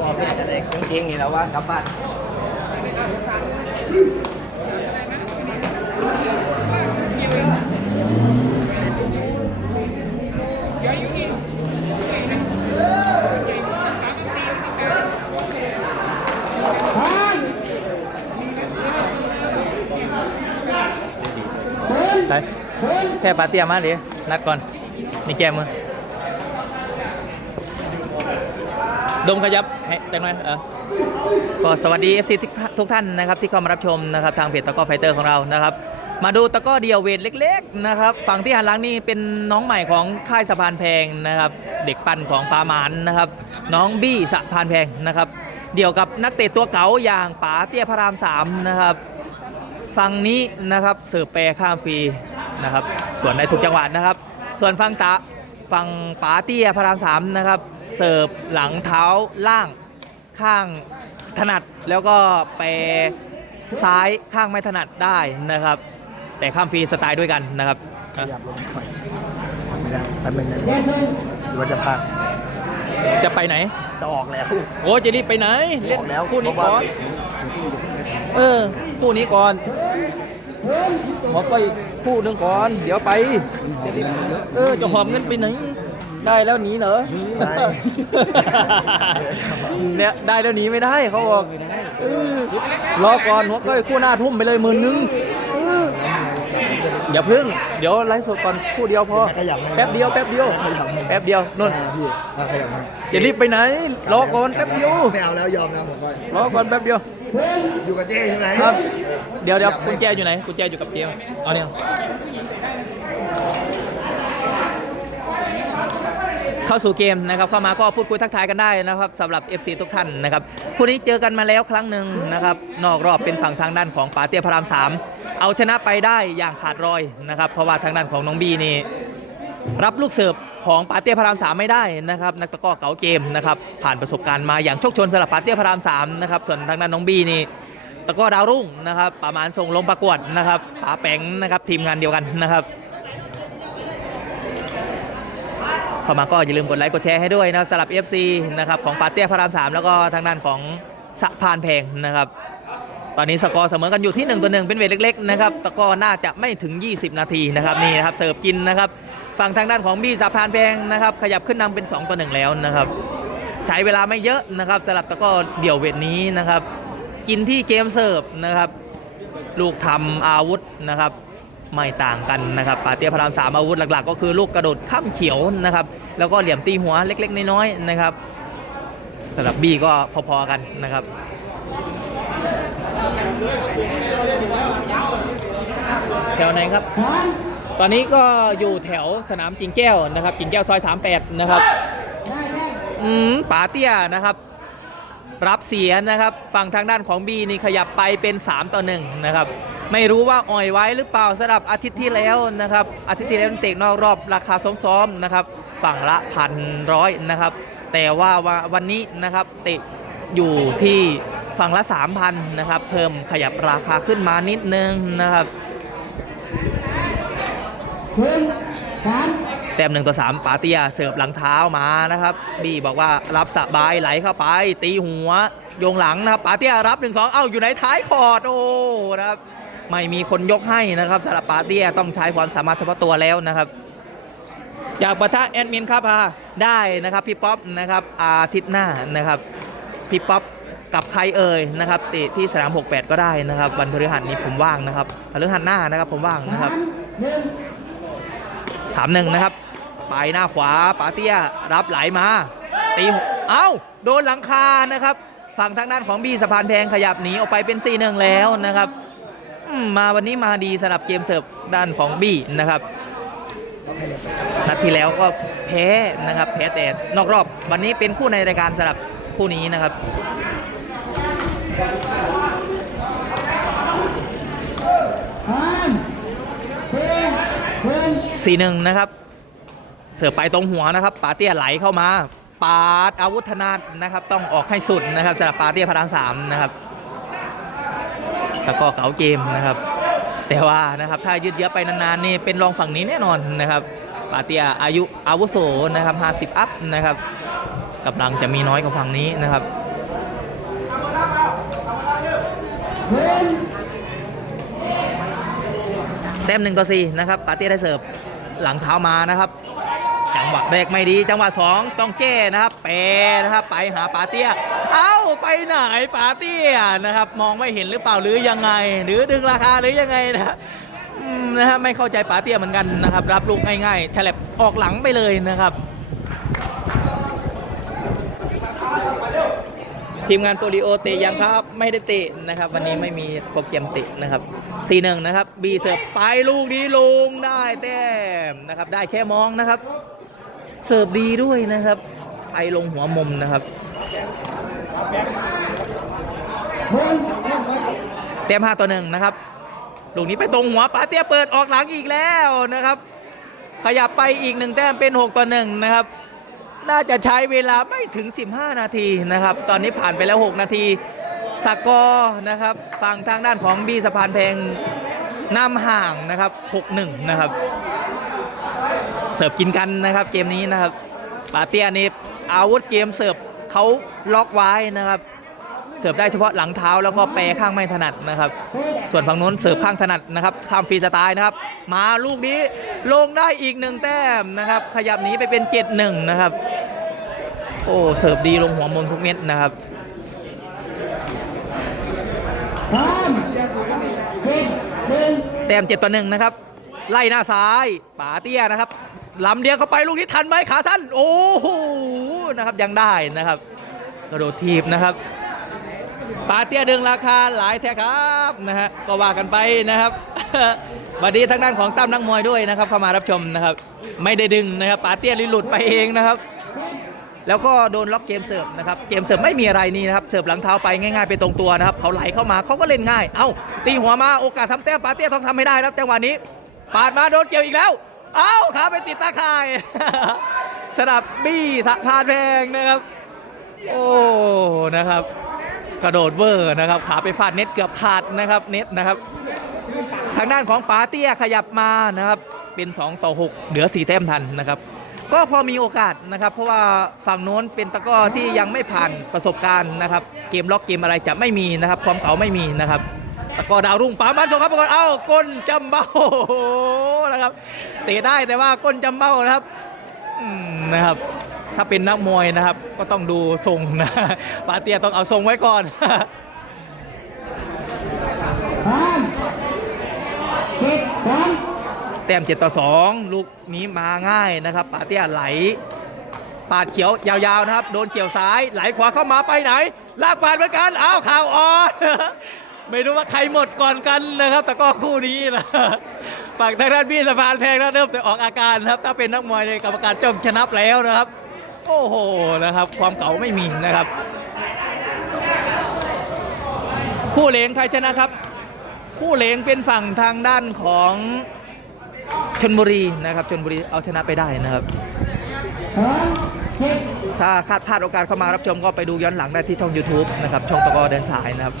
บอกน่าจะได้เก่งนี่แล้วว่ากลับบ้านไปแพ้ปาเตียมาเดินัดก่อน นี่แกมือ ดมขยับให้จังหน่อยเออก็สวัสดี FC ทุกทุกท่านนะครับที่เข้ามารับชมนะครับทางเพจตะก้อไฟเตอร์ของเรานะครับ มาดูตะก้อเดียวเวทเล็กๆนะครับฝั่งที่หันหลังนี่เป็นน้องใหม่ของค่ายสะพานแพงนะครับ เด็กปั้นของปาหมานนะครับ น้องบี้สะพานแพงนะครับ เดี่ยวกับนักเตะตัวเก๋าอย่างป๋าเตี้ยพระรามสามนะครับฝั่งนี้นะครับเสิร์ฟแปรข้ามฟรีนะครับส่วนในถูกจังหวะนะครับ ส่วนฝั่งตาฝั่งป๋าเตี้ยพระรามสามนะครับ เสิร์ฟหลังเท้าล่างข้างถนัดแล้วก็แปรซ้ายข้างไม่ถนัดได้นะครับ แต่ข้ามฟรีสไตล์ด้วยกันนะครับขยับลงหน่อยไม่ได้แป๊บนึงนะหรือว่าจะพักจะไปไหน จะออกแล้วโอ้จะรีบไปไหนเล่นออกแล้วคู่นี้เพราะก่อว่านเออคู่นี้ก่อนหมอไปคู่หนึงก่อน เดี๋ยวไปจะรีบเออจะหอมเงินไปไหน ได้แล้วหนีเหรอได้ เนี่ยได้แล้วหนีไม่ได้เขาบอกเออรอก่อนหัวก้อยคู่หน้าทุ่มไปเลยหมื่นนึงเอออย่าพึ่ง เดี๋ยวไลฟ์สดก่อนคู่เดียวพอขยับให้แป๊บเดียวแป๊บเดียวขยับให้แป๊บเดียวนุ่นอ่าพี่อ่าขยับให้จะรีบไปไหน รอก่อนแป๊บเดียวไม่เอาแล้วยอมแล้วผมว่า รอก่อนแป๊บเดียว อยู่กับเจ้ใช่ไหม ครับเดี๋ยวเดี๋ยวกุญแจอยู่ไหนกุญแจอยู่กับเจมเอาเนี่ย เข้าสู่เกมนะครับเข้ามาก็พูดคุยทักทายกันได้นะครับสำหรับ FC ทุกท่านนะครับคู่นี้เจอกันมาแล้วครั้งหนึ่งนะครับนอกรอบเป็นฝั่งทางด้านของป๋าเตียพระราม3เอาชนะไปได้อย่างขาดรอยนะครับเพราะว่าทางด้านของน้องบีนี่รับลูกเสิร์ฟของปาเตียพระรามสามไม่ได้นะครับนักตะก้อเก๋าเกมนะครับผ่านประสบการณ์มาอย่างโชคชนสำหรับปาเตียพระรามสามนะครับส่วนทางด้านน้องบีนี่ตะก้อดาวรุ่งนะครับประมาณส่งลงประกวดนะครับป๋าแปงนะครับทีมงานเดียวกันนะครับ เข้ามาก็อย่าลืมกดไลค์กดแชร์ให้ด้วยนะสำหรับ FC นะครับของปาเตี้ยพระรามสามแล้วก็ทางด้านของสะพานแพงนะครับ ตอนนี้สกอร์เสมอกันอยู่ที่1ต่อ1เป็นเวทเล็กๆนะครับตะกอน่าจะไม่ถึง 20 นาทีนะครับนี่นะครับเสิร์ฟกินนะครับฝั่งทางด้านของบี้สะพานแพงนะครับ ขยับขึ้นนำเป็น2ต่อ1แล้วนะครับ ใช้เวลาไม่เยอะนะครับสำหรับตะกอเดี่ยวเวทนี้นะครับ กินที่เกมเสิร์ฟนะครับ ลูกทำอาวุธนะครับ ไม่ต่างกันนะครับปาเตียพระรามสามอาวุธหลักๆ ก็คือลูกกระโดดข้ามเขียวนะครับ แล้วก็เหลี่ยมตีหัวเล็กๆ น้อยๆนะครับสำหรับบี้ก็พอๆกันนะครับแถวไหนครับ ตอนนี้ก็อยู่แถวสนามกิ่งแก้วนะครับ กิ่งแก้วซอย 38 นะครับอืมป๋าเตี้ยนะครับ รับเสียนะครับ ฝั่งทางด้านของบีนี่ขยับไปเป็น 3 ต่อ1นะครับ ไม่รู้ว่าอ่อยไว้หรือเปล่าสำหรับอาทิตย์ที่แล้วนะครับ อาทิตย์ที่แล้วเตะนอกรอบราคาซ้อมๆนะครับ ฝั่งละพันร้อยนะครับ แต่ว่าวันนี้นะครับเตะอยู่ที่ฝั่งละ 3,000นะครับ เพิ่มขยับราคาขึ้นมานิดนึงนะครับแต้มหนึ่งต่อสามปาเตียเสิร์ฟหลังเท้ามานะครับ บีบอกว่ารับสบายไหลเข้าไป ตีหัวโยงหลังนะครับปาเตียรับหนึ่งสองเอ้าอยู่ในท้ายคอร์ดโอ้นะครับ ไม่มีคนยกให้นะครับสำหรับปาเตียต้องใช้ความสามารถเฉพาะตัวแล้วนะครับ อยากประทะแอดมินครับอ่าได้นะครับพี่ป๊อปนะครับอาทิตย์หน้านะครับพี่ป๊อปกับใครเอ่ยนะครับติที่สนาม 68 ก็ได้นะครับวันพฤหัสนี้ผมว่างนะครับพฤหัสหน้านะครับผมว่างนะครับสามหนึ่งนะครับไปหน้าขวาปาเตี้ยรับไหลมาตีเอ้าโดนหลังคานะครับ ฝั่งทางด้านของบีสะพานแพงขยับหนีออกไปเป็น 4 1 แล้วนะครับ มาวันนี้มาดีสำหรับเกมเสิร์ฟด้านของบี้นะครับนัดที่แล้วก็แพ้นะครับแพ้แต่นอกรอบวันนี้เป็นคู่ในรายการสำหรับคู่นี้นะครับสี่หนึ่งนะครับ เสิร์ฟไปตรงหัวนะครับปาเตี้ยไหลเข้ามา ปาดอาวุธธนาดนะครับ ต้องออกให้สุดนะครับสำหรับปาเตี้ยพลังสามนะครับ ตะกร้อเก๋าเกมนะครับ แต่ว่านะครับถ้ายืดเยื้อไปนานๆนี่เป็นรองฝั่งนี้แน่นอนนะครับปาเตียอายุอาวุโสนะครับ50 อัพนะครับกำลังจะมีน้อยกว่าฝั่งนี้นะครับแต้มหนึ่งต่อสี่นะครับปาเตียได้เสิร์ฟหลังเท้ามานะครับจังหวะแรกไม่ดี จังหวะสองต้องแก้นะครับเปนะครับไปหาปาเตีย เอ้าไปไหนปาเตียนะครับ มองไม่เห็นหรือเปล่าหรือยังไง หรือดึงราคาหรือยังไงนะนะฮะไม่เข้าใจปาเตียเหมือนกันนะครับ รับลูกง่ายๆฉลับออกหลังไปเลยนะครับ ทีมงานโปลิโอเตะยังครับไม่ได้เตะนะครับ วันนี้ไม่มีโปรแกรมเตะนะครับ4-1นะครับบีเสิร์ฟไปลูกนี้ลงได้แต้มนะครับ ได้แค่มองนะครับ เสิร์ฟดีด้วยนะครับไปลงหัวมุมนะครับ เต็ม5ต่อหนึ่งนะครับ ลูกนี้ไปตรงหัวปาเตียเปิดออกหลังอีกแล้วนะครับ ขยับไปอีกหนึ่งแต้มเป็น 6 ต่อหนึ่งนะครับ น่าจะใช้เวลาไม่ถึง 15 นาทีนะครับ ตอนนี้ผ่านไปแล้ว 6 นาทีสกอร์นะครับฝั่งทางด้านของบีสะพานแพงนำห่างนะครับ 6-1 นะครับ เสิร์ฟกินกันนะครับเกมนี้นะครับปาเตียนี่อาวุธเกมเสิร์ฟ เขาล็อกไว้นะครับ เสิร์ฟได้เฉพาะหลังเท้าแล้วก็แปรข้างไม่ถนัดนะครับ ส่วนฝั่งนู้นเสิร์ฟข้างถนัดนะครับข้ามฟรีสไตล์นะครับ มาลูกนี้ลงได้อีกหนึ่งแต้มนะครับ ขยับหนีไปเป็น 7-1 นะครับ โอ้เสิร์ฟดีลงหัวมุมทุกเม็ดนะครับแต้มเจ็ดต่อหนึ่งนะครับ ไล่หน้าซ้ายป๋าเตี้ยนะครับ ลำเดียวเข้าไปลูกนี้ทันไหมขาสั้น โอ้โหนะครับยังได้นะครับ กระโดดทีบนะครับปาเตียดึงราคาหลายแท้ครับนะฮะก็ว่ากันไปนะครับบัดดีทางด้านของตั้มนักมวยด้วยนะครับ เข้ามารับชมนะครับ ไม่ได้ดึงนะครับปาเตียลิหลุดไปเองนะครับ แล้วก็โดนล็อกเกมเสิร์ฟนะครับเกมเสิร์ฟไม่มีอะไรนี่นะครับเสิร์ฟหลังเท้าไปง่ายๆไปตรงตัวนะครับเขาไหลเข้ามาเขาก็เล่นง่าย เอ้าตีหัวมาโอกาสทำแต้มปาเตียต้องทำให้ได้นะครับจังหวะนี้ปาดมาโดนเกี่ยวอีกแล้ว เอ้าขาไปติดตาข่าย สนับบี้สะพานแพงนะครับ โอ้นะครับ กระโดดเวอร์นะครับ ขาไปฟาดเน็ตเกือบขาดนะครับเน็ตนะครับ ทางด้านของปาเตี้ยขยับมานะครับเป็น 2 ต่อ 6 เหลือ 4 แต้มทันนะครับ ก็พอมีโอกาสนะครับ เพราะว่าฝั่งโน้นเป็นตะก้อที่ยังไม่ผ่านประสบการณ์นะครับ เกมล็อกเกมอะไรจะไม่มีนะครับ ความเก่าไม่มีนะครับ ตะกอดาวรุ่งปามันส่งครับปรากฏเอ้าก้นจำเบ้านะครับเตะได้แต่ว่าก้นจำเบ้านะครับนะครับ ถ้าเป็นนักมวยนะครับ ก็ต้องดูทรงนะปาเตียต้องเอาทรงไว้ก่อนแต้ม7ต่อ2ลูกนี้มาง่ายนะครับ ปาเตียไหลปาดเขียวยาวๆนะครับ โดนเกี่ยวซ้ายไหลขวาเข้ามาไปไหน ลากปาดเหมือนกันอ้าวข่าวอ่อน ไม่รู้ว่าใครหมดก่อนกันนะครับ แต่ก็คู่นี้นะฝั่งทางด้านบี้สะพานแพงนะเริ่มจะออกอาการนะครับ ถ้าเป็นนักมวยในกรรมการจ้องชนะแล้วนะครับ โอ้โหนะครับ ความเก่าไม่มีนะครับ คู่เลงใครชนะครับ คู่เลงเป็นฝั่งทางด้านของชนบุรีนะครับชนบุรีเอาชนะไปได้นะครับ ถ้าคาดพลาดโอกาสเข้ามารับชมก็ไปดูย้อนหลังได้ที่ช่อง YouTube นะครับ ช่องตะกอเดินสายนะครับ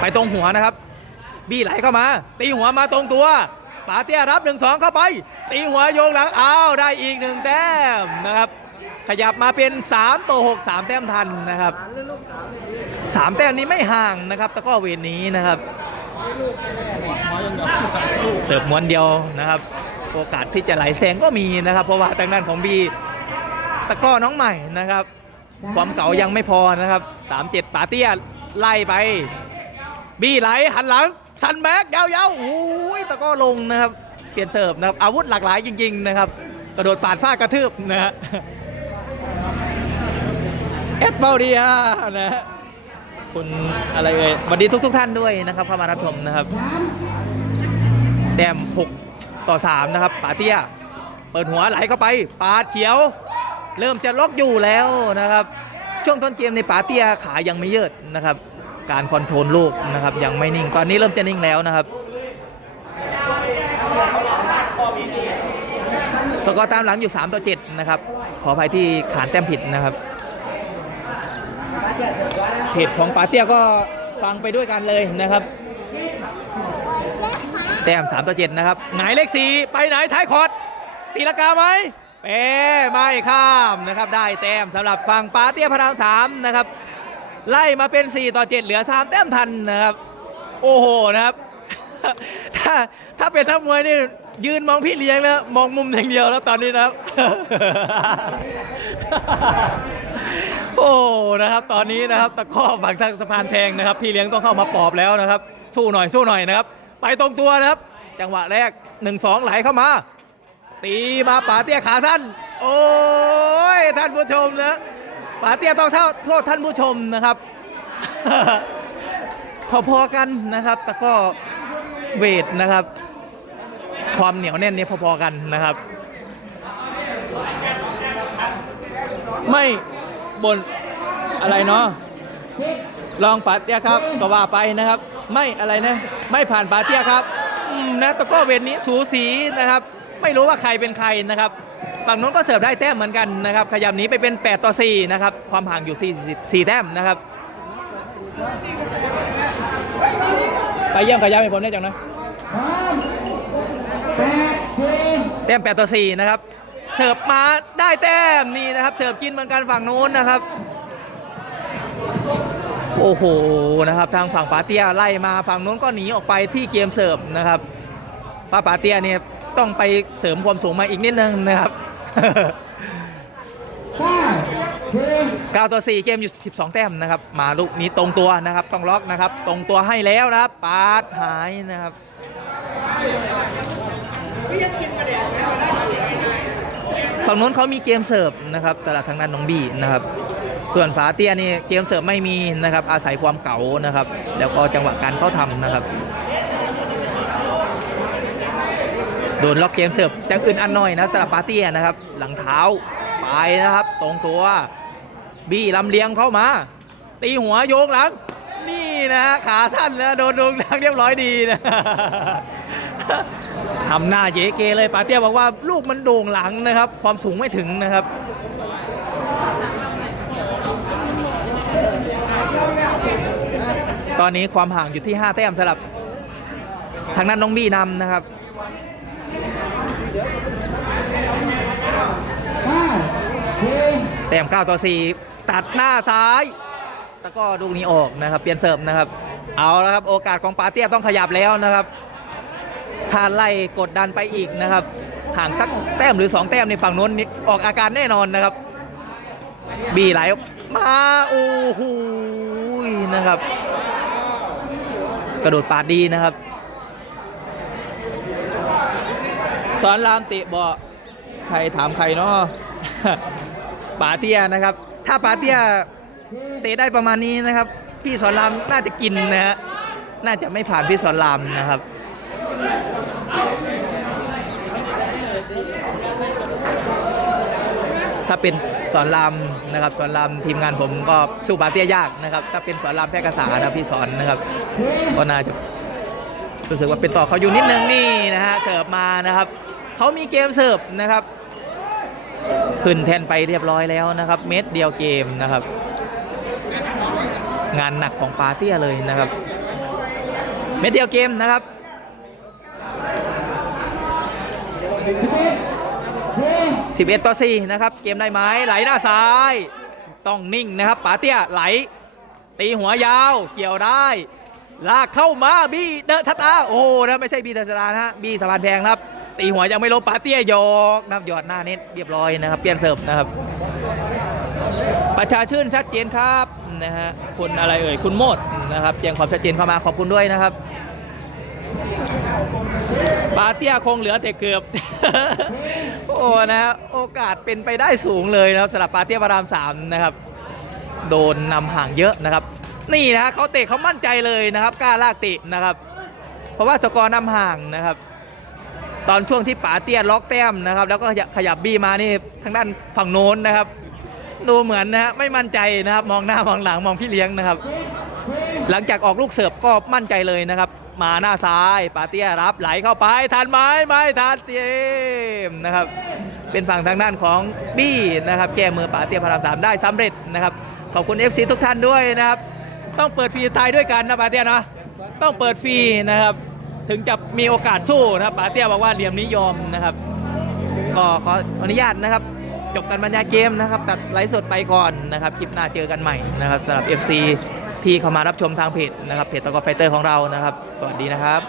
ไปตรงหัวนะครับ บี้ไหลเข้ามา ตีหัวมาตรงตัวป๋าเตี้ยรับ1นสองเข้าไป ตีหัวโยงหลังอ้าวได้อีกหนึ่งแต้มนะครับ ขยับมาเป็น 3ต่อ6 3 แต้มทันนะครับ 3 แต้มนี้ไม่ห่างนะครับตะก้อเวรนี้นะครับเสิร์ฟม้วนเดียวนะครับ โอกาสที่จะไหลแซงก็มีนะครับ เพราะว่าทางด้านของบี ตะกร้อน้องใหม่นะครับ ความเก่ายังไม่พอนะครับ 3-7ปาเตี้ยไล่ไป บีไหลหันหลัง สันแบ็กยาวๆโอ้ยตะกร้อลงนะครับ เปลี่ยนเสิร์ฟนะครับ อาวุธหลากหลายจริง ๆ นะครับ กระโดดปาดฟาดกระทืบนะฮะเอ็ดเบลดีฮะนะฮะคุณอะไรเอ่ยสวัสดีทุก ๆ ท่านด้วยนะครับเข้ามารับชมนะครับแต้ม6 ต่อ 3 นะครับปาเตี้ย เปิดหัวไหลเข้าไป ปาดเขียว เริ่มจะล็อกอยู่แล้วนะครับ ช่วงต้นเกมในปาเตียขายังไม่เยืดนะครับ การคอนโทรลลูกนะครับยังไม่นิ่งตอนนี้เริ่มจะนิ่งแล้วนะครับ สกอร์ตามหลังอยู่ 3 ต่อ 7 นะครับ ขออภัยที่ขานแต้มผิดนะครับเพจของปาเตียก็ฟังไปด้วยกันเลยนะครับ แต้ม3ต่อ7นะครับ หงายเลข4ไปไหนท้ายคอร์ดตีละกาไหม เป๊ะไม่ข้ามนะครับได้แต้มสำหรับฝั่งปาเตี้ยพระรามสามนะครับ ไล่มาเป็น 4 ต่อ 7 เหลือ 3 แต้มทันนะครับ โอ้โหนะครับ ถ้าถ้าเป็นนักมวยนี่ยืนมองพี่เลี้ยงแล้วมองมุมอย่างเดียวแล้วตอนนี้นะครับ โอ้นะครับ ตอนนี้นะครับตะก้อฝั่งทางสะพานแพงนะครับ พี่เลี้ยงต้องเข้ามาปอบแล้วนะครับ สู้หน่อยสู้หน่อยนะครับ ไปตรงตัวนะครับ จังหวะแรก 1-2 ไหลเข้ามา ตีมาป๋าเตี้ยขาสั้น โอ้ยท่านผู้ชมนะป๋าเตี้ยต้องเท่าโทษท่านผู้ชมนะครับ พอๆกันนะครับแต่ก็เวทนะครับ ความเหนียวแน่นนี่พอๆกันนะครับ ไม่บนอะไรเนาะลองปาเตียครับก็ว่าไปนะครับ ไม่อะไรนะ ไม่ผ่านปาเตียครับนะตะก้อเวทนี้สูสีนะครับ ไม่รู้ว่าใครเป็นใครนะครับ ฝั่งนู้นก็เสิร์ฟได้แต้มเหมือนกันนะครับ ขยับหนี้ไปเป็น 8 ต่อ 4 นะครับ ความห่างอยู่ 4 4 แต้มนะครับ ไปเยี่ยมขยับให้ผมได้จังนะแต้ม 8 ต่อ 4 นะครับ เสิร์ฟมาได้แต้มนี่นะครับ เสิร์ฟกินเหมือนกันฝั่งนู้นนะครับโอ้โห นะครับ ทางฝั่งปาเตียไล่มาฝั่งนู้นก็หนีออกไปที่เกมเสิร์ฟนะครับป้าปาเตียเนี่ย ต้องไปเสริมความสูงมาอีกนิดนึงนะครับ 9 ต่อ 4 เกมอยู่ 12 แต้มนะครับ มาลูกนี้ตรงตัวนะครับ ต้องล็อกนะครับ ตรงตัวให้แล้วนะครับ ปาดหายนะครับฝั่งนู้นเขามีเกมเสิร์ฟนะครับสำหรับทางด้านน้องบีนะครับ ส่วนฝาเตี้ยนี่เกมเสิร์ฟไม่มีนะครับ อาศัยความเก๋านะครับ แล้วก็จังหวะการเข้าทำนะครับ โดนล็อกเกมเสิร์ฟจังอื่นอันหน่อยนะสำหรับปาเตี้ยนะครับ หลังเท้าไปนะครับ ตรงตัวบี้ลำเลียงเข้ามา ตีหัวโยงหลัง นี่นะขาสั้นแล้วโดนโดนทางเรียบร้อยดีนะทำหน้าเยเกเลยปาเตี้ยบอกว่าลูกมันโด่งหลังนะครับ ความสูงไม่ถึงนะครับตอนนี้ความห่างอยู่ที่ 5 แต้มสำหรับ ทางนั้นน้องบี้นำนะครับ แต้ม9ต่อ 4 ตัดหน้าซ้ายแล้วก็ลูนี้ออกนะครับ เปลี่ยนเสิร์ฟนะครับ เอาแล้วครับ โอกาสของปาเตี้ยต้องขยับแล้วนะครับถ้าไล่กดดันไปอีกนะครับ ห่างสักแต้มหรือ 2 แต้มในฝั่งนู้นนี่ออกอาการแน่นอนนะครับ บีไหลมาโอ้โหนะครับ กระโดดปาดดีนะครับ สอนรามเตะบาะใครถามใครเนาะปาเตียนะครับ ถ้าปาเตียเตะได้ประมาณนี้นะครับ พี่สอนรามน่าจะกินนะฮะน่าจะไม่ผ่านพี่สอนรามนะครับถ้าเป็นสอนรามนะครับสอนรามทีมงานผมก็สู้ปาเตี้ยยากนะครับ ถ้าเป็นสอนรามแพร่กษานะพี่สอนนะครับก็น่าจะรู้สึกว่าเป็นต่อเขาอยู่นิดนึงนี่นะฮะเสิร์ฟมานะครับ เขามีเกมเสิร์ฟนะครับ ขึ้นแทนไปเรียบร้อยแล้วนะครับ เม็ดเดียวเกมนะครับ งานหนักของปาเตี้ยเลยนะครับ เม็ดเดียวเกมนะครับ11ต่อ4นะครับ เกมได้ไหมไหลหน้าซ้าย ต้องนิ่งนะครับป๋าเตี้ยไหล ตีหัวยาวเกี่ยวได้ ลากเข้ามาบีเดอะชะตา โอ้นะไม่ใช่บีเดอะชะตานะฮะบีสะพานแพงครับ ตีหัวยังไม่ลงป๋าเตี้ยโยกนะครับหยอดหน้าเน็ตเรียบร้อยนะครับ เปลี่ยนเสิร์ฟนะครับ ประชาชื่นชัดเจนครับนะฮะคุณอะไรเอ่ยคุณโมดนะครับแจ้งความชัดเจนเข้ามาขอบคุณด้วยนะครับปาเตี้ยคงเหลือแต่เกือบ โอ้นะฮะโอกาสเป็นไปได้สูงเลยนะสำหรับปาเตี้ยพระรามสามนะครับ โดนนำห่างเยอะนะครับ นี่นะฮะเขาเตะเขามั่นใจเลยนะครับกล้าลากเตะนะครับ เพราะว่าสกอร์นำห่างนะครับ ตอนช่วงที่ป๋าเตี้ยล็อกแต้มนะครับ แล้วก็ขยับบี้มานี่ทางด้านฝั่งโน้นนะครับ ดูเหมือนนะฮะไม่มั่นใจนะครับ มองหน้ามองหลังมองพี่เลี้ยงนะครับ หลังจากออกลูกเสิร์ฟก็มั่นใจเลยนะครับ มาหน้าซ้ายป๋าเตี้ยรับไหลเข้าไปทันไหมไม่ทันเตรียมนะครับ เป็นฝั่งทางด้านของบี้นะครับแก้มือป๋าเตี้ยพระรามสามได้สำเร็จนะครับขอบคุณ FC ทุกท่านด้วยนะครับ ต้องเปิดฟรีไทายด้วยกันนะป๋าเตี้ยนะต้องเปิดฟรีนะครับ ถึงจะมีโอกาสสู้นะครับปาเตี้ยบอกว่าเหลี่ยมนี้ยอมนะครับ ก็ขออนุญาตนะครับ จบกันบรรยายเกมนะครับ ตัดไลฟ์สดไปก่อนนะครับ คลิปหน้าเจอกันใหม่นะครับสำหรับ FC ที่เข้ามารับชมทางเพจนะครับเพจตะกอไฟเตอร์ของเรานะครับ สวัสดีนะครับ